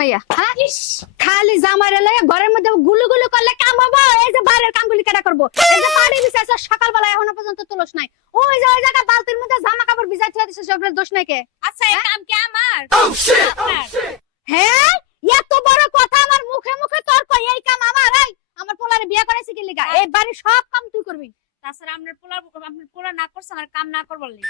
মাইয়া হ্যাঁ? খালি জামাই রে ঘরের মধ্যে গুলু গুলু করলে কাম হব এই যে বাইরের কামগুলি কেটা করব? এই যে পাড়ি বিছাইছ সকালবেলা এখনও পর্যন্ত তুলস নাই। ওই যে ওই জায়গা বালতির মধ্যে জামা কাপড় ভিজাই থুয়ে দিছিস সবের দোষ নাই কে? আচ্ছা এই কাম কি আমার? হ্যাঁ এত বড় কথা আমার মুখে মুখে তোর কই এই কাম আমার এই! আমার পোলারে বিয়ে করাইছি কি লিগা? এই বাড়ির সব কাম তুই করবি। তাছাড়া আপনার পোলা আপনার পোলা না করছে আমার কাম না করবার লিগে।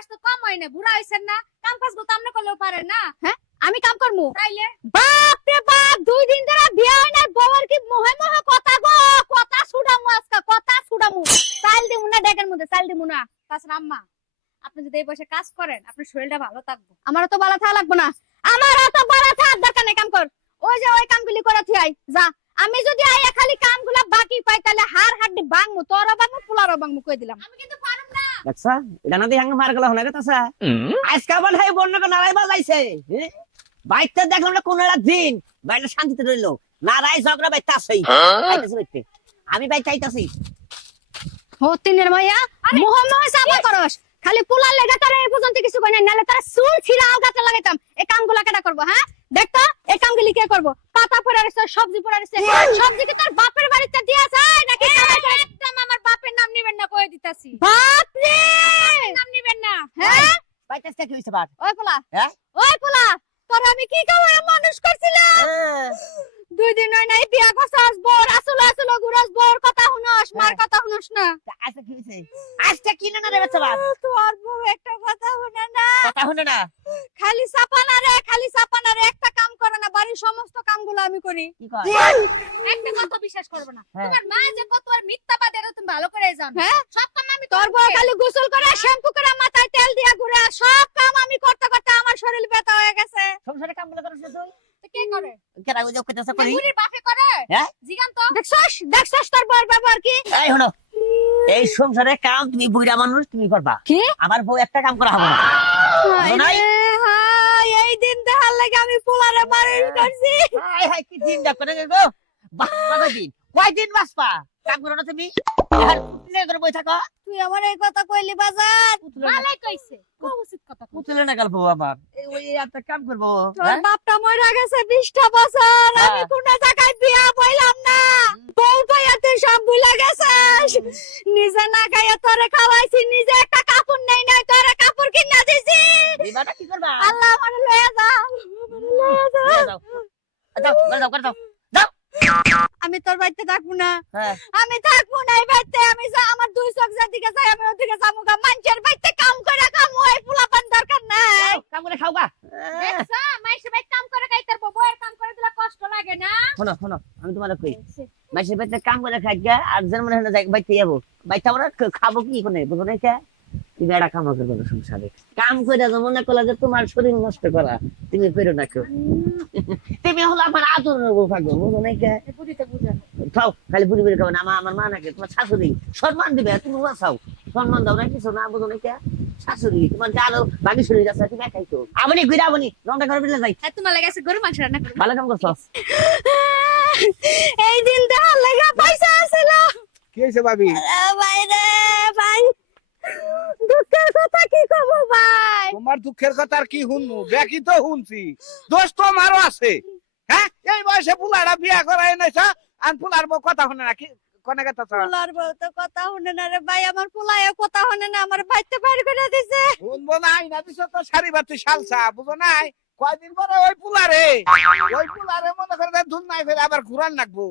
বয়স তো কম হয় না বুড়া হইছেন না কাম কাজ তো আপনি করলেও পারেন না। হ্যাঁ আমি কাম করমু? তাইলে? বাপ রে বাপ দুই দিন ধরে বিয়ে হয় না বউর কি মোহে মোহে কথা গো কথা ছুড়ামু আজকা কথা ছুড়ামু চাল দিমু না ডেকের মধ্যে চাল দিমু না। তাছাড়া আম্মা আপনি যদি এই বয়সে কাজ করেন আপনার শরীরটা ভালো থাকব। আমার তো বালা থাকা লাগবে না। আমার তো বালা থাকার দরকার নেই কাম কর। ওই যে ওই কামগুলি করে থুই আই যা। আমি যদি আইয়া খালি কামগুলা বাকি পাই তাহলে হার হাড্ডি ভাঙমু তোরও ভাঙমু পুলারও ভাঙমু কই দিলাম? আমি কিন্তু পারুম না। দেখছা এটা না দিয়ে হাঙ্গা মার গেল হনে গেছে আজকে আবার ভাই বন্য নারাই বাজাইছে বাইতে দেখলাম না কোন একটা দিন বাইরে শান্তিতে রইল। নারাই ঝগড়া বাইতে আসেই আইতাছে বাইতে আমি বাইতে আইতাছি। হতিনের মাইয়া মোহ মোহ সামা করস। খালি পুলার লেগে তোর এই পর্যন্ত কিছু কই না নালে তোর চুল ছিলা আও গাতে লাগাইতাম। এই কামগুলা কেটা করব হ্যাঁ? দেখ তো এই কামগুলি কে করব? পাতা পড়ে রইছে সবজি পড়ে রইছে সবজি কি তোর বাপের বাড়িতে দিয়া যায় নাকি একদম আমার বাপের নাম নিবেন না কয়ে দিতাছি। বাপ রে নাম নিবেন না। হ্যাঁ? বাইতে কি হইছে বাট ওই পোলা। হ্যাঁ? ওই পোলা তোর আমি কি খাওয়াই মানুষ করছিলাম? দুই দিন হয় নাই বিয়া করছস বোর আসলে আসলে ঘুরস বোর কথা শুনস মার কথা শুনস না। আজকে কি হইছে? আজকে কি না রে বাচ্চা বাট তোর বউ একটা কথা শুনে না। কথা শুনে না? খালি চাপানা রে খালি চাপানা রে একটা কাম করে না বাড়ির সমস্ত কামগুলো আমি করি কি কয় একটা কথা বিশ্বাস করব না। হ্যাঁ। তোমার মা যে কত আর মিথ্যাবাদ এটা তুমি ভালো করে জানো। হ্যাঁ? সব কাম আমি তোর বউ খালি গোসল করে শ্যাম্পু করে মাথায় তেল দিয়ে ঘুরে সব কাম আমি করতে করতে আমার শরীর ব্যথা হয়ে গেছে। সংসারে কামগুলো করছিস তুই? কে করে? কেরা ওই কইতাছ করি? বুড়ির বাপে করে? হ্যাঁ? জিগান তো। দেখছস? দেখছস তোর বউর ব্যবহার কি? এই হলো এই সংসারে কাম তুমি বুইড়া মানুষ তুমি করবা। কি? আমার বউ একটা কাম করা হবে না। এই দিন দেখার লাগে আমি পোলারে মানুষ করছি। হাই হাই কি দিন ডাক করে গো। বাবা দিন? কয় দিন বাসপা কাম করো না তুমি। আর পুতলে করে বই থাকো। তুই আমার এই কথা কইলি বাজার। ভালোই কইছে। উচিত কথা না গল্প আমার ওই একটা কাম করব তোর হ্যাঁ? বাপটা মরে গেছে বিশটা বছর। আমি হ্যাঁ। কোন জায়গায় বিয়া বইলাম না। বউ সব ভুলে গেছিস নিজে না খাইয়া তোরে খাওয়াইছি নিজে একটা কাপড় নেই নাই তোরে কাপড় কিনা দিছি। কি করবা? আল্লাহ আমার লয়ে যা যাও যাও। করে যাও। যাও। আমি তোর বাড়িতে থাকব না। হ্যাঁ। আমি থাকব না এই বাড়িতে। আমি আমার দুই চোখ দিকে যাই আমি ওদিকে যাব গা। মানুষের বাড়িতে কাম করে কাম ওই পোলাপান দরকার নাই। কাম করে খাও গা। দেখছ মাইসে ভাই কাম করে বউয়ের কাম করে দিলে কষ্ট লাগে না। শোনো শোনো আমি তোমার কই। মাসে বেতে কাম করে খাই গা আর যেন মনে হয় না যাই যাব। বাইতে আমরা খাব কি কোনে বুঝো না কে? তুমি একটা কাম করবে না সংসারে কাম করে যে মনে করলা যে তোমার শরীর নষ্ট করা তুমি করো না কেউ। তুমি হলো আমার আদর নেব থাকব বুঝো না কে? খাও খালি বুড়ি বুড়ি খাব না আমার আমার মা নাকি তোমার শাশুড়ি। সম্মান দিবে তুমি বাঁচাও সম্মান দাও না কিছু না বুঝো না কে? শাশুড়ি তোমার আরও বাকি শরীর আছে তুমি একাই তো। আপনি ঘুরে আপনি রংটা করে বিলে যাই। হ্যাঁ তোমার লাগে গরু মাংস রান্না করব। ভালো কাম করছ? এই দিন দেখার লাগে পয়সা আসছিল কি হয়েছে ভাবি? ভাই রে ভাই দুঃখের কথা কি কব তোমার দুঃখের কথা আর কি শুনব? দেখি তো শুনছি। দোষ তো আমারও আছে। হ্যাঁ? এই বয়সে পুলারা বিয়া করাই নাইছা আর পুলার বউ কথা শুনে না কি কোনে কথা পোলার বউ তো কথা শুনে না রে ভাই আমার পোলায় কথা শুনে না আমার বাইতে বাইর করে দিছে। শুনব না আইনা দিছ তো সারি বাতি সালসা বুঝো নাই? কয়দিন পরে ওই পুলারে ওই পুলারে মনে করে ধুন নাই ফেলে আবার ঘুরান লাগবো।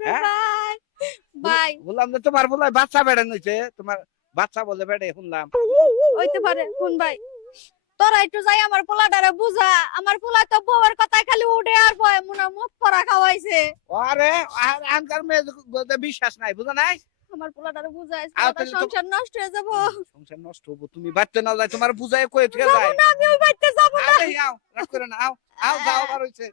হ্যাঁ? ভাই বললাম যে তোমার বাচ্চা বেড়ে নিছে তোমার বাচ্চা বলে বেড়ে শুনলাম। পারে কোন ভাই। তোরা একটু যাই আমার পোলাটারে বুঝা। আমার পোলা তো বউয়ের কথা খালি উঠে আর ভয় মনে মুখ পরা খাওয়াইছে। আরে আনকার মেয়ে বিশ্বাস নাই বুঝা নাই? আমার পোলাটারে বুঝাই সংসার নষ্ট হয়ে যাব। সংসার নষ্ট হব তুমি বাড়তে না যাই তোমার বুঝায় কয়ে থেকে যায় না আমি ওই বাড়িতে যাব না। আরে আও রাগ করে না আও আও যাও আবার হইছে।